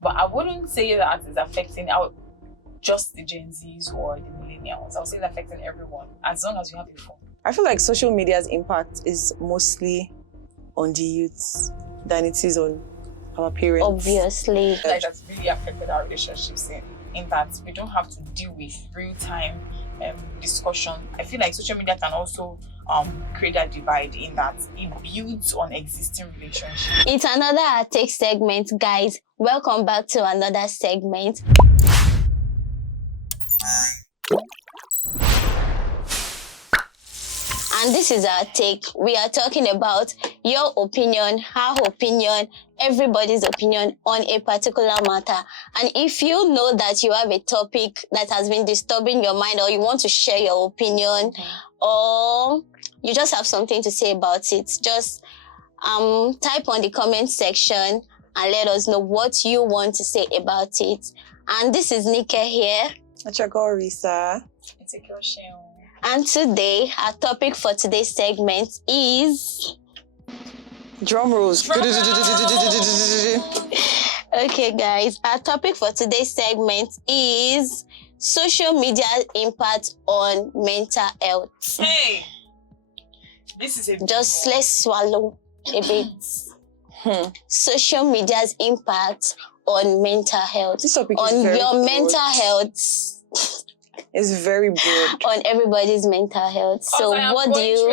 But I wouldn't say that it's affecting just the Gen Zs or the millennials. I would say it's affecting everyone, as long as you have a phone. I feel like social media's impact is mostly on the youths than it is on our parents. Obviously. Like, that's really affected our relationships in that we don't have to deal with real-time discussion. I feel like social media can also create a divide in that it builds on existing relationships. It's another take segment, guys. Welcome back to another segment. And this is our take. We are talking about your opinion, her opinion, everybody's opinion on a particular matter. And if you know that you have a topic that has been disturbing your mind, or you want to share your opinion, or you just have something to say about it, just type on the comment section and let us know what you want to say about it. And this is Nika here. Risa. It's a question. And today, our topic for today's segment is... Drum rolls. Okay, guys. Our topic for today's segment is social media's impact on mental health. Hey! This is a... Just let's swallow a bit. Social media's impact on mental health. This topic is on very your broad. mental health. It's very broad. On everybody's mental health. So what do you...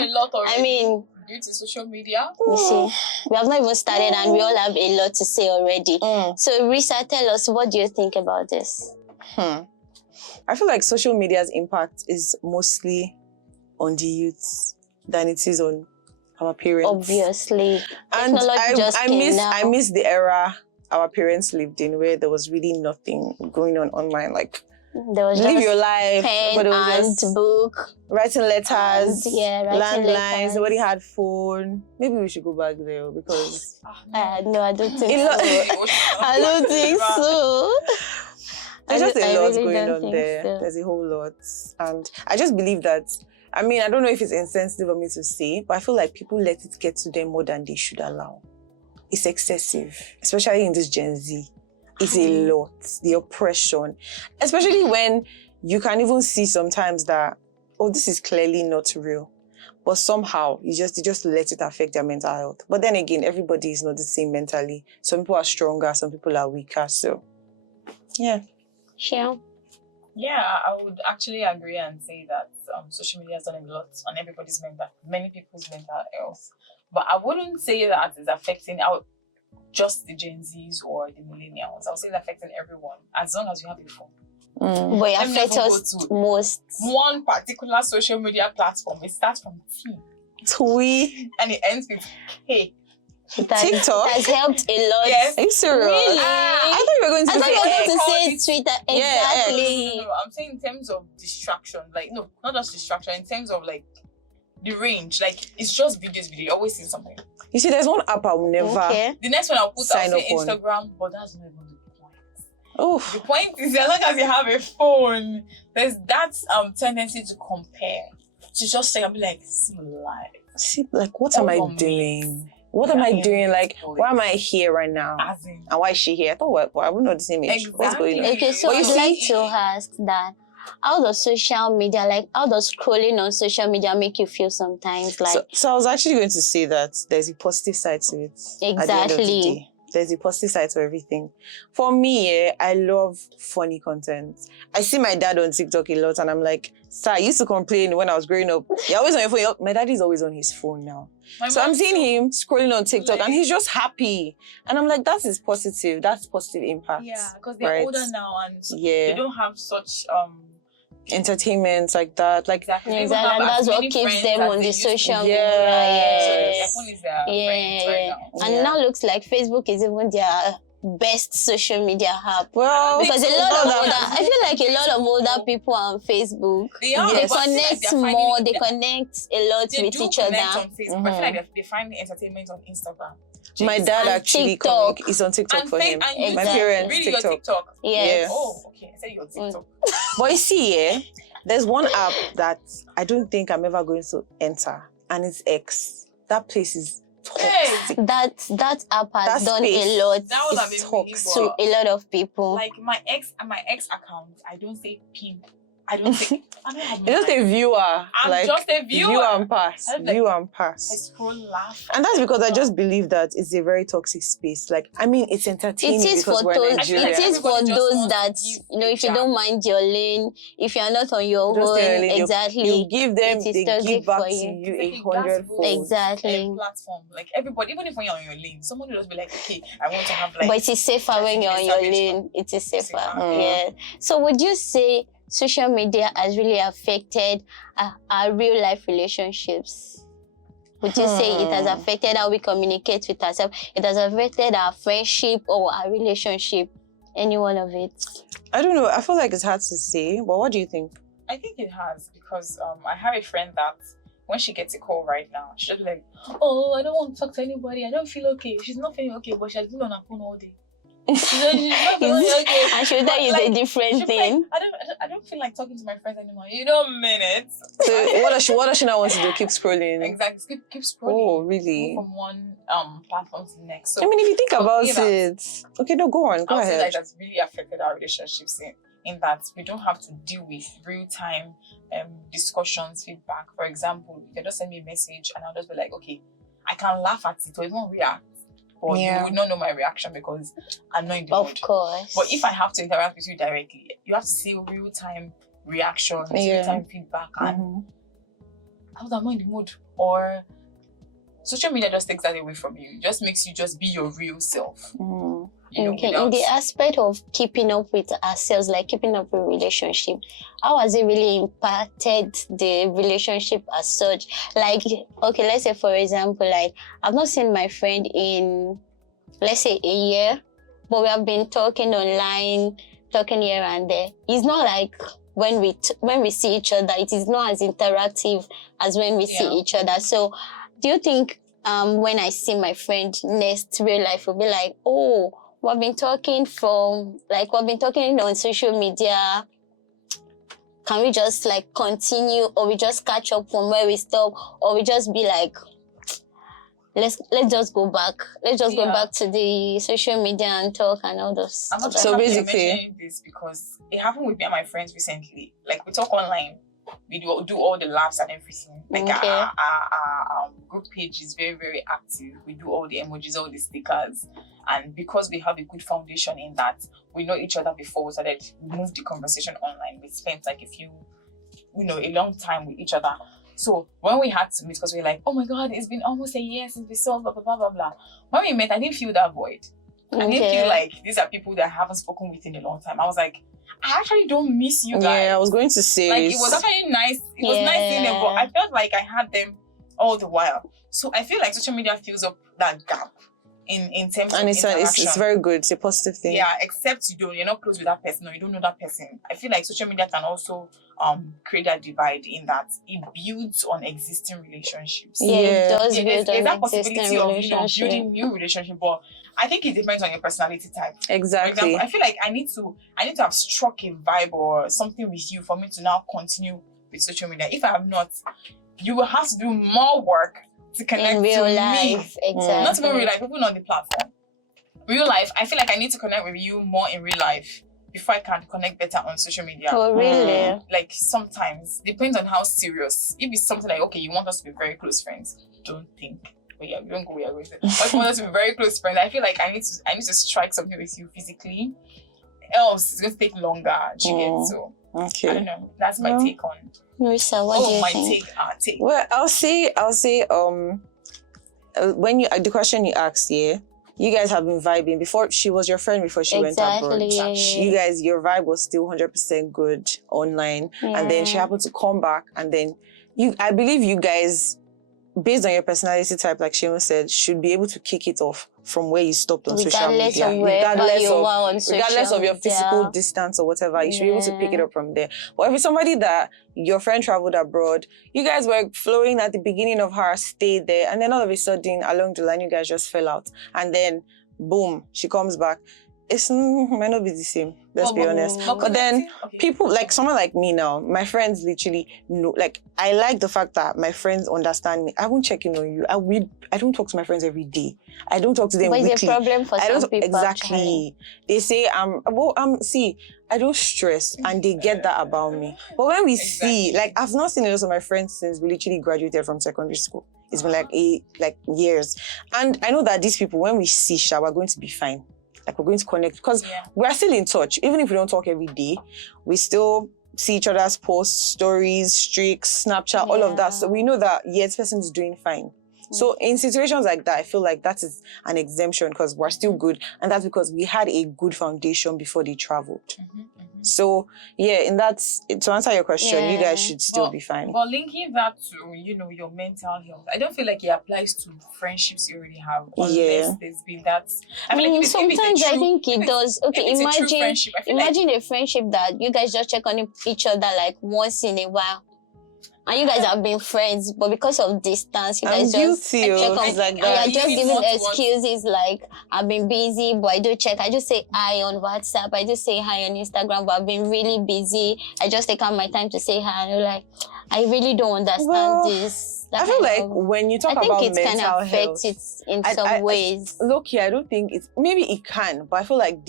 I mean... due to social media. You see, we have not even started and we all have a lot to say already. So Risa, tell us, what do you think about this? I feel like social media's impact is mostly on the youths than it is on our parents. Obviously. And I I miss the era our parents lived in, where there was really nothing going on online. Like, there was live just your life, pen but it was and just book, writing letters, writing landlines. letters. Nobody had phone. Maybe we should go back there because no, I don't think so. I don't think so. There's just a lot really going don't on think there. so. There's a whole lot. And I just believe that, I mean, I don't know if it's insensitive of me to say, but I feel like people let it get to them more than they should allow. It's excessive, especially in this Gen Z. It's a lot, the oppression. Especially when you can even see sometimes that, oh, this is clearly not real. But somehow, you just let it affect their mental health. But then again, everybody is not the same mentally. Some people are stronger, some people are weaker. So, yeah. Sure. Yeah, I would actually agree and say that social media has done a lot on many people's mental health. But I wouldn't say that it's affecting just the Gen Zs or the millennials. I would say it's affecting everyone, as long as you have a phone. But it affects us most. One particular social media platform. It starts from T. Tweet. And it ends with K. TikTok has helped a lot. Yes. Are you serious? Really? I thought you were going to say Twitter. Yeah, Exactly. No, I'm saying in terms of distraction. Like, no, not just distraction. In terms of, like, the range. Like, it's just videos. You always see something. You see, there's one app I will never The next one I'll say on. Instagram, but that's not even the point. Oh. The point is, as long as you have a phone, there's that tendency to compare. To just say, I'll be like, see life. See, like, what am I doing? What am I doing? Like, why am I here right now? And why is she here? I thought, well, we're not the same age. Exactly. What's going on? Okay, so I'd like to ask that, how does social media, like, how does scrolling on social media make you feel sometimes? Like, So I was actually going to say that there's a positive side to it. At the end of the day. There's a positive side to everything. For me, I love funny content. I see my dad on TikTok a lot and I'm like, sir, I used to complain when I was growing up. You're always on your phone. My daddy's always on his phone now. So I'm seeing him scrolling on TikTok and he's just happy. And I'm like, that is positive. That's positive impact. Yeah, because they're older now and they don't have such entertainment like that. Like, exactly. And that's what keeps them on the social media. Yes. So their phone is their friends right now. And now looks like Facebook is even their best social media app. Well, because I feel like a lot of older people are on Facebook. They are. They connect more. They connect a lot with each other. On Facebook. I feel like they find entertainment on Instagram. My dad actually is on TikTok for him. And my parents really TikTok. Your TikTok. Yes. Oh, okay. I said your TikTok. But you see, there's one app that I don't think I'm ever going to enter, and it's X. That place is toxic. That app has That done space. a lot That would have It's been really toxic. to good. a lot of people. Like my ex account, I don't say pimp. I don't say. I don't have. You just a viewer. I'm like, just a viewer. View and pass. I'm like- View and I pass. scroll, laugh. And that's because I just believe that it's a very toxic space. Like, I mean, it's entertaining It is because for we're those. Nigerian. It is for Everybody just those wants that to give if you a don't jab. mind your lane, if you are not on your Just own, tell them, exactly. You give them, it is they toxic give back for to you. you It's a like a 100-fold. gas Exactly. Platform. Like everybody, even if when you're on your lane, someone will just be like, okay, I want to have like. But it is safer when you're on your Savage. lane. It is safer. Mm. Yeah. So would you say social media has really affected our real life relationships? Would you say it has affected how we communicate with ourselves? It has affected our friendship or our relationship? Any one of it? I don't know. I feel like it's hard to say, but what do you think? I think it has because I have a friend that when she gets a call right now, she just be like, oh, I don't want to talk to anybody. I don't feel okay. She's not feeling okay, but she has been on her phone all day. She's not feeling okay. I should tell you Like, a different she's thing. like, I don't feel like talking to my friends anymore. You don't mean it. So what does she now want to do? Keep scrolling? Exactly. Keep scrolling. Oh, really? Move from one platform to the next. So I mean, if you think I would about say that- it. Okay, no, go on. Go I would say ahead. that that's really affected our relationships in that we don't have to deal with real-time discussions, feedback. For example, you can just send me a message and I'll just be like, okay, I can laugh at it or even react, but Yeah. you would not know my reaction because I'm not in the Of mood. course. But if I have to interact with you directly, you have to see real-time reactions, Yeah. real-time feedback, and Mhm. I'm not in the mood. Or social media just takes that away from you. It just makes you just be your real self. Mhm. You know, Okay, in without- the aspect of keeping up with ourselves, like keeping up with relationship, how has it really impacted the relationship as such? Like, okay, let's say for example, like I've not seen my friend in, let's say, a year, but we have been talking online, talking here and there. It's not like when we see each other, it is not as interactive as when we see Yeah. each other. So, do you think when I see my friend next, real life will be like, oh, we've been talking on social media. Can we just like continue, or we just catch up from where we stop, or we just be like, let's just go back. Let's just go Yeah. back to the social media and talk and all those. I'm So happy you're basically- mentioning this because it happened with me and my friends recently. Like we talk online, we do all the laughs and everything. Like Okay. our group page is very, very active. We do all the emojis, all the stickers, and because we have a good foundation in that, we know each other before, so that we move the conversation online. We spent like a long time with each other. So when we had to meet, because we were like, oh my god, it's been almost a year since we saw blah blah blah blah blah. When we met, I didn't feel that void. I didn't feel like these are people that I haven't spoken with in a long time. I was like, I actually don't miss you guys. Yeah, I was going to say. Like it was actually nice. It was nice seeing them, but I felt like I had them all the while. So I feel like social media fills up that gap in terms and of it's interaction. very good. It's a positive thing. Yeah, except you're not close with that person or you don't know that person. I feel like social media can also create that divide in that it builds on existing relationships. Yeah, it does There's build that on possibility existing of relationship. building new relationship, but I think it depends on your personality type. For Exactly. example, I feel like I need to have struck a vibe or something with you for me to now continue with social media. If I have not, you will have to do more work to connect In real to life, me. exactly. Not even real life, even on the platform. Real life, I feel like I need to connect with you more in real life before I can connect better on social media. Oh, really? Like sometimes, depends on how serious. If it's something like, okay, you want us to be very close friends, don't think. But yeah, we don't go where we're going. But if you want us to be very close friends, I feel like I need to strike something with you physically. Else, it's going to take longer. Do you get? So I don't Okay. know. That's my Well, take on. Marissa, what do you my think? take. Well, I'll say when the question you asked, yeah, you guys have been vibing before. She was your friend before she went abroad. Exactly. You guys, your vibe was still 100% good online, and then she Yeah. happened to come back, and then I believe you guys, based on your personality type, like Shemo said, should be able to kick it off from where you stopped on social Regardless media. of wherever you are on social regardless of your physical media. distance or whatever, you should be able to pick it Yeah. up from there. But if it's somebody that your friend traveled abroad, you guys were flowing at the beginning of her stay there, and then all of a sudden, along the line, you guys just fell out. And then, boom, she comes back. It's might not be the same. Let's be honest. but But then Okay. people like someone like me now, my friends literally know. Like I like the fact that my friends understand me. I won't check in on you. I don't talk to my friends every day. I don't talk to them But it's a weekly. problem for I some don't people. exactly. Actually. They say see, I don't stress, and they get that about me. But when we see, Exactly. like I've not seen a lot of my friends since we literally graduated from secondary school. It's been like years, and I know that these people, when we see, we're going to be fine. Like we're going to connect because Yeah. we're still in touch. Even if we don't talk every day, we still see each other's posts, stories, streaks, Snapchat, all of that. So we know that, yeah, this person is doing fine. So in situations like that, I feel like that is an exemption because we're still good. And that's because we had a good foundation before they traveled. So yeah, to answer your question, you Yeah. guys should still But- be fine. But linking that to, your mental health, I don't feel like it applies to friendships you already have unless Yeah. there's been that. I mean, like, if it's a Sometimes I true- think it does. Okay, if it's a true imagine friendship, I feel like imagine a friendship that you guys just check on each other like once in a while. And you guys have been friends, but because of distance, you I'm guys just guilty check of on. things like And that. you're just You giving want to excuses like, I've been busy, but I do check. I just say hi on WhatsApp. I just say hi on Instagram, but I've been really busy. I just take out my time to say hi. And you're like, I really don't understand Well, this. That I feel kind like of- when you talk I think about it can mental affect health, it in I- some I- ways. look here, I don't think it's maybe it can, but I feel like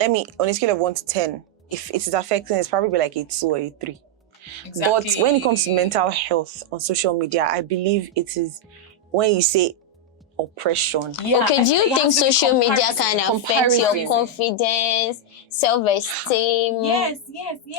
on a scale of 1 to 10, if it is affecting, it's probably like a 2 or a 3. exactly. But when it comes to mental health on social media, I believe it is when you say oppression. Yeah, Okay, do you it think has to be social media comparison. can affect your Comparison. confidence, self-esteem? Yes.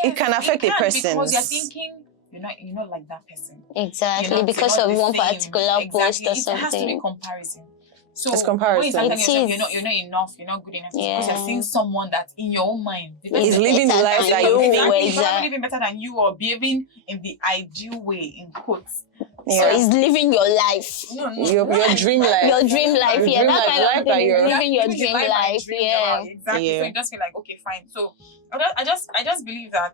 It can affect a because person's- you're thinking you're not like that person. Exactly, You're not- because you're of not one the same. particular post Exactly. or It has to be something. comparison. So It's comparison. when you start telling It yourself is. you're not enough, you're not good enough, it's because Yeah. you're seeing someone that in your own mind the Is person He's living the better life than that you. you're living. Exactly. He's Exactly. probably living better than you or behaving in the ideal way, in quotes. So he's living your life. No, Your dream life. Your dream life, Your yeah, dream that life, kind life of that thing. you're- Living your Living the dream life I life, dreamed yeah. about. Exactly. Yeah. So you just feel like, okay, fine. So I just believe that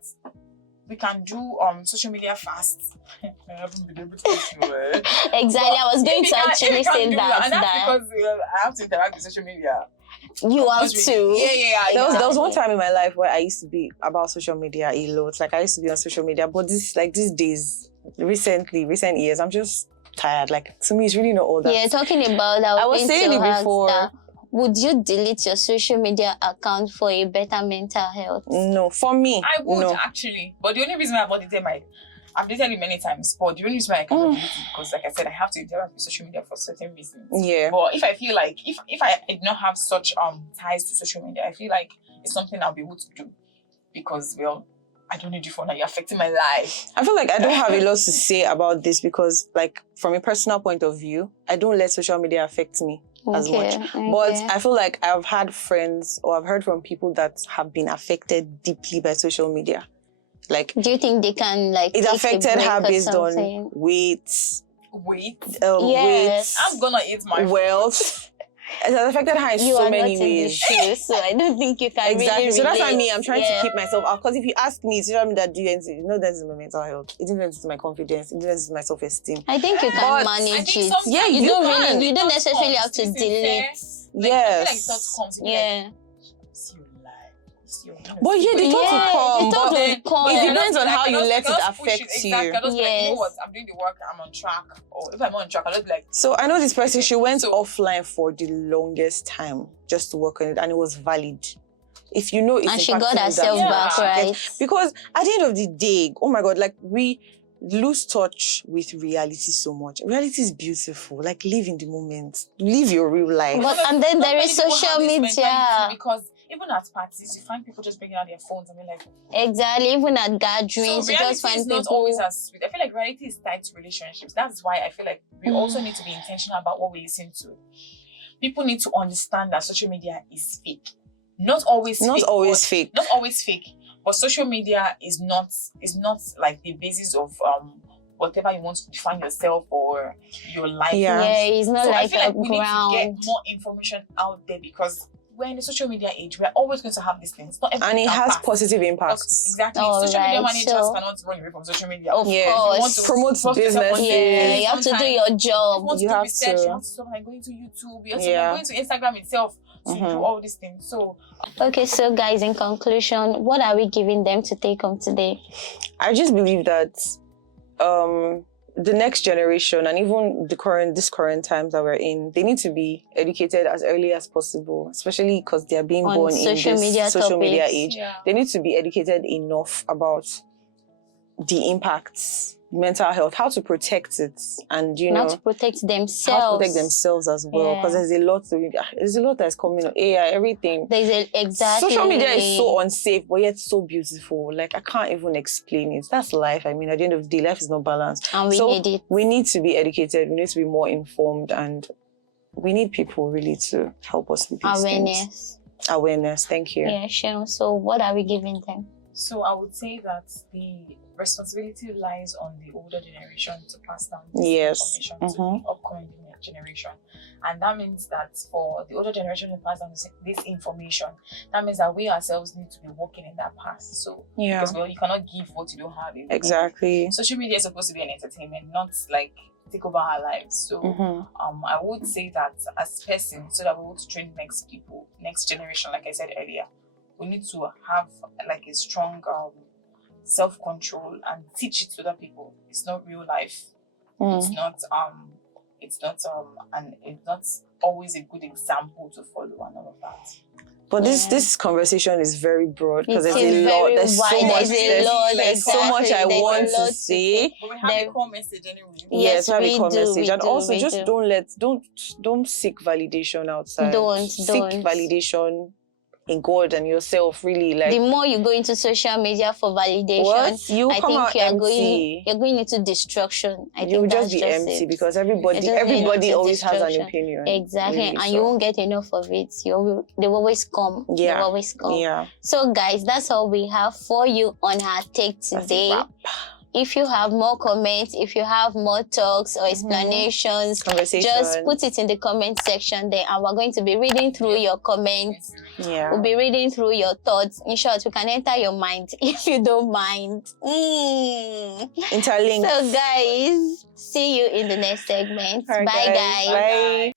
we can do social media fast. I haven't been able to do it. Exactly, I was going If to you can- actually if you can say do that. and that's because I have to interact with social media. You have Because to. Yeah. There was one Exactly. time in my life where I used to be about social media a lot. Like I used to be on social media, but these days, recent years, I'm just tired. Like to me, it's really not all that. Yeah, talking about that. I was going saying to it ask before. that, would you delete your social media account for a better mental health? No, for me, I would no. actually, but the only reason why I've not deleted I've deleted it many times, but the only reason why I cannot delete it is because, like I said, I have to interact with social media for certain reasons. Yeah. But if I feel like if I did not have such ties to social media, I feel like it's something I'll be able to do because I don't need you for now. You're affecting my life. I feel like I don't have a lot to say about this because, like, from a personal point of view, I don't let social media affect me as much. But I feel like I've had friends or I've heard from people that have been affected deeply by social media. Like, do you think they can it take a affected break her or based something? on weight, Wait, Yes. I'm gonna eat my wealth. It has affected her in You so are many not in the ways. shoes, so I don't think you can Exactly. really So that's why relate. I'm trying Yeah. to keep myself out. Because if you ask me, social media do anything, that is my mental health. It influences my confidence. It influences my self-esteem. I think you But can I manage think it. sometimes Yeah, You you don't can. really, you don't Thoughts necessarily have comes, to to be sincere. delete. Like, I feel like Yes. thoughts comes. You be like, Yeah. it's your life. It's your But yeah, the thought will come. the thought but will come. it depends on how you let it affect affect Exactly. you. I just be like, you Yes. know what? I'm doing the work. I'm on track. Or if I'm on track, I'll just be like, So I know this person, she went So- offline for the longest time just to work on it, and it was valid. If you know it's And she got impacting you herself that back, much, right? because at the end of the day, oh my God, like we lose touch with reality so much. Reality is beautiful. Like live in the moment, live your real life. But and then not there many is people have social this media. mentality because even at parties, you find people just bringing out their phones and be like, Exactly. Even at so gatherings, you reality just find is not people. always as sweet. I feel like reality is tied to relationships. That's why I feel like we also need to be intentional about what we listen to. People need to understand that social media is fake. Not always Not fake, always but- fake. Not always fake. But social media is not like the basis of whatever you want to define yourself or your life. Yeah. Yeah, it's not So I like feel a like we need to get ground. more information out there because we're in the social media age. We're always going to have these things. Not And everything it can has pass. positive Because- impacts. Exactly. All Social media right, managers so- cannot run away from social media. Of Yeah. course. You want to Promotes post yourself on businesses. Yeah, you have to do sometimes your you job. want You to do have research, to. you have to stop like going to YouTube, you have to Yeah. going to Instagram itself to Mhm. do all these things. So Okay, so guys, in conclusion, what are we giving them to take home today? I just believe that the next generation and even this current times that we're in, they need to be educated as early as possible, especially because they are being On born in social this media social media topics. age. yeah. They need to be educated enough about the impacts, mental health, how to protect it, and How to protect how themselves. to protect themselves as well. Because Yeah. there's a lot that's coming up. AI, everything. Exactly. Social media is so unsafe, but yet so beautiful. Like I can't even explain it. That's life. I mean, at the end of the day, life is not balanced. And we So need it. we need to be educated. We need to be more informed, and we need people really to help us with these things. Awareness. Thank you. Yeah, sure. So what are we giving them? So I would say that the responsibility lies on the older generation to pass down this Yes. information to Mhm. the upcoming generation. And that means that for the older generation to pass down this information, that means that we ourselves need to be walking in that path. So Yeah. because you cannot give what you don't have. Exactly. Social media is supposed to be an entertainment, not like take over our lives. So Mhm. I would say that as persons, so that we would train next people, next generation, like I said earlier, we need to have like a strong self-control and teach it to other people. It's not real life. It's Mm. not and it's not always a good example to follow and all of that. But Yeah. this conversation is very broad because It there's is a lot. very There's so wide. much. There's a lot. There's so much I Exactly. want There's a lot to to say. But we have Then- a core message anyway. Yes, have we a core do, message, we and do, also we just do. don't seek validation outside. Don't. Seek validation in God and yourself. Really, like The more you go into social media for validation, what you I come think out you're empty. going into destruction. I You'll think just that's be empty it. because You're everybody just going into always has an destruction. opinion. Exactly, really, and so. you won't get enough of it. They will always come. They Yeah. will always come. Yeah. So, guys, that's all we have for you on our take That's a today. wrap. If you have more comments, if you have more talks or explanations, Conversation. just put it in the comment section there, and we're going to be reading through your comments. Yeah. We'll be reading through your thoughts. In short, we can enter your mind if you don't mind. Interlinked. So, guys, see you in the next segment. All right, Bye, guys. Bye.